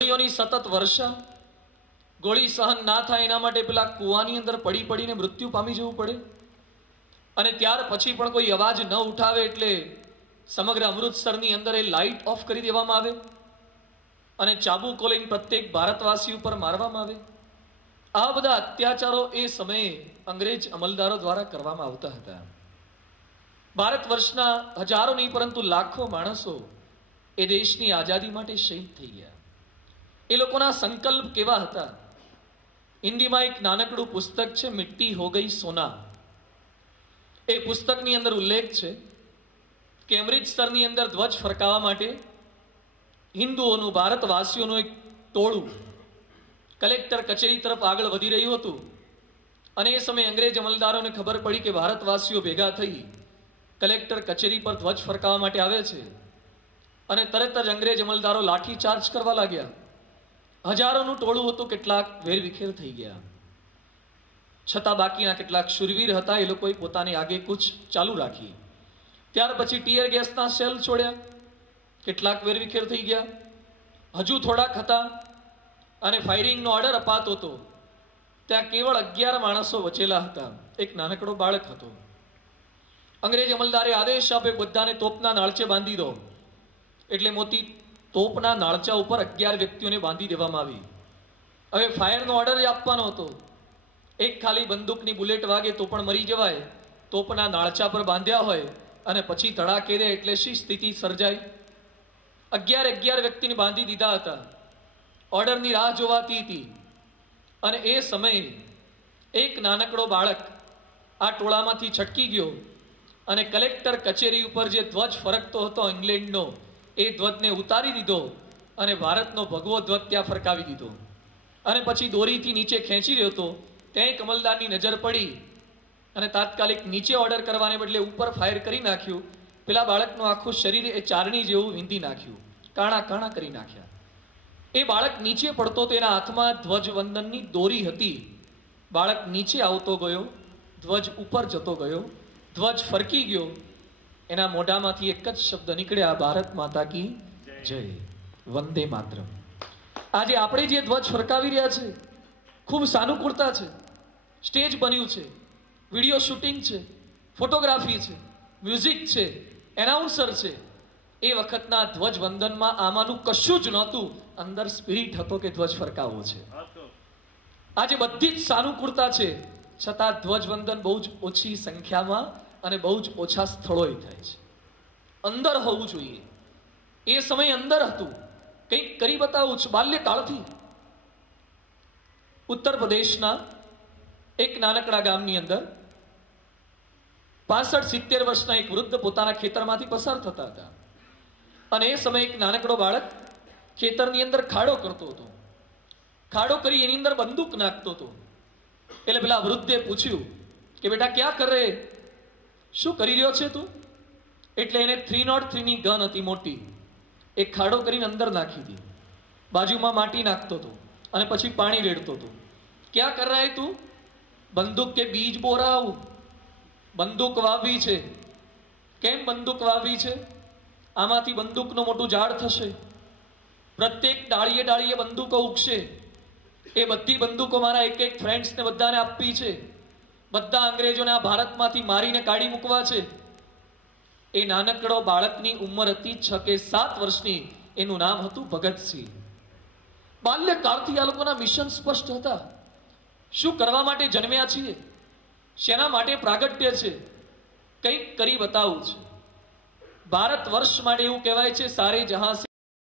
ગોળીઓની સતત વર્ષા, ગોળી સહન ના થાય એના માટે પેલા કૂવાની અંદર પડી પડીને મૃત્યુ પામી જવું પડે, અને ત્યાર પછી પણ કોઈ અવાજ ન ઉઠાવે એટલે સમગ્ર અમૃતસરની અંદર એ લાઇટ ઓફ કરી દેવામાં આવે અને ચાબુકો લઈને પ્રત્યેક ભારતવાસી ઉપર મારવામાં આવે. આ બધા અત્યાચારો એ સમયે અંગ્રેજ અમલદારો દ્વારા કરવામાં આવતા હતા. ભારત વર્ષના હજારો નહીં પરંતુ લાખો માણસો એ દેશની આઝાદી માટે શહીદ થઈ ગયા. એ લોકોના સંકલ્પ કેવા હતા? હિન્દીમાં એક નાનકડું પુસ્તક છે, મિટ્ટી હો ગઈ સોના. એ પુસ્તકની અંદર ઉલ્લેખ છે કે અમૃતસરની અંદર ધ્વજ ફરકાવવા માટે હિન્દુઓનું, ભારતવાસીઓનું એક ટોળું કલેક્ટર કચેરી તરફ આગળ વધી રહ્યું હતું. અને એ સમયે અંગ્રેજ અમલદારોને ખબર પડી કે ભારતવાસીઓ ભેગા થઈ કલેક્ટર કચેરી પર ધ્વજ ફરકાવવા માટે આવે છે, અને તરત જ અંગ્રેજ અમલદારો લાઠી ચાર્જ કરવા લાગ્યા. હજારોનું ટોળું હતું, કેટલાક વેરવિખેર થઈ ગયા. છતાં બાકીના કેટલાક શૂરવીર હતા, એ લોકોએ પોતાની આગેકૂચ ચાલુ રાખી. ત્યાર પછી ટીયર ગેસના સેલ છોડ્યા, કેટલાક વેરવિખેર થઈ ગયા. હજુ થોડાક હતા અને ફાયરિંગનો ઓર્ડર અપાતો હતો. ત્યાં કેવળ 11 માણસો બચેલા હતા. એક નાનકડો બાળક હતો. અંગ્રેજ અમલદારે આદેશ આપ્યો, બધાને તોપના નાળચે બાંધી દો. એટલે મોટી તોપના નાળચા ઉપર 11 વ્યક્તિઓને બાંધી દેવામાં આવી. હવે ફાયરનો ઓર્ડર આપવાનો હતો. એક ખાલી બંદૂકની બુલેટ વાગે તો પણ મરી જવાય, તોપના નાળચા પર બાંધ્યા હોય અને પછી ધડાકે દે એટલે શી સ્થિતિ સર્જાય? 11 વ્યક્તિને બાંધી દીધા હતા. ઓર્ડરની રાહ જોવાતી હતી. અને એ સમયે એક નાનકડો બાળક આ ટોળામાંથી છટકી ગયો અને કલેક્ટર કચેરી ઉપર જે ધ્વજ ફરકતો હતો ઇંગ્લેન્ડનો, એ ધ્વજને ઉતારી દીધો અને ભારતનો ભગવો ધ્વજ ત્યાં ફરકાવી દીધો. અને પછી દોરીથી નીચે ખેંચી રહ્યો હતો. ત્યાં એક અમલદારની નજર પડી અને તાત્કાલિક નીચે ઓર્ડર કરવાને બદલે ઉપર ફાયર કરી નાખ્યું. પેલા બાળકનું આખું શરીર એ ચારણી જેવું વીંધી નાખ્યું, કાણા કાણા કરી નાખ્યા. એ બાળક નીચે પડતો તો એના હાથમાં ધ્વજવંદનની દોરી હતી. બાળક નીચે આવતો ગયો, ધ્વજ ઉપર જતો ગયો, ધ્વજ ફરકી ગયો. એના મોઢામાંથી એક જ શબ્દ નીકળ્યા, ભારત માતા કી જય, વંદે માતરમ. આજે આપણે જે ધ્વજ ફરકાવી રહ્યા છે, ખૂબ સાનુકૂળતા છે. સ્ટેજ બન્યું છે, વિડીયો શૂટિંગ છે, ફોટોગ્રાફી છે, મ્યુઝિક છે, એનાઉન્સર છે. એ વખતના ધ્વજવંદનમાં આમાંનું કશું જ નહોતું. અંદર સ્પિરિટ હતો કે ધ્વજ ફરકાવવો છે. આજે બધી જ સાનુકૂળતા છે, છતાં ધ્વજવંદન બહુ જ ઓછી સંખ્યામાં અને બહુ જ ઓછા સ્થળોએ થાય છે. અંદર હોવું જોઈએ. એ સમય અંદર હતું. કંઈક કરી બતાવું છું. બાલ્યકાળથી ઉત્તર પ્રદેશના એક નાનકડા ગામની અંદર 65-70 વર્ષના એક વૃદ્ધ પોતાના ખેતરમાંથી પસાર થતા હતા. અને એ સમયે એક નાનકડો બાળક ખેતરની અંદર ખાડો કરતો હતો. ખાડો કરી એની અંદર બંદૂક નાખતો હતો. એટલે પેલા વૃદ્ધે પૂછ્યું કે બેટા ક્યાં કરે, શું કરી રહ્યો છે તું? એટલે એને 303 ની ગન હતી મોટી, એ ખાડો કરીને અંદર નાખી હતી. બાજુમાં માટી નાખતો હતો અને પછી પાણી રેડતો હતો. ક્યાં કર રહા હે તું? બંદૂક કે બીજ બો રહા હું. બંદૂક વાવી છે. કેમ બંદૂક વાવી છે? આમાંથી બંદૂકનું મોટું ઝાડ થશે, પ્રત્યેક ડાળીએ ડાળીએ બંદૂકો ઉગશે. એ બધી બંદૂકો મારા એક ફ્રેન્ડ્સને બધાને આપવી છે. બધા અંગ્રેજોને આ ભારતમાંથી મારીને કાઢી મૂકવા છે. એ નાનકડો બાળકની ઉંમર હતી 6 કે 7 વર્ષની. એનું નામ હતું ભગતસિંહ. બાલ્યકાળથી આ લોકોના મિશન સ્પષ્ટ હતા. શું કરવા માટે જન્મ્યા છીએ, શેના માટે પ્રાગટ્ય છે, કંઈક કરી બતાવવું છે. ભારત વર્ષ માટે એવું કહેવાય છે, સારે જહાં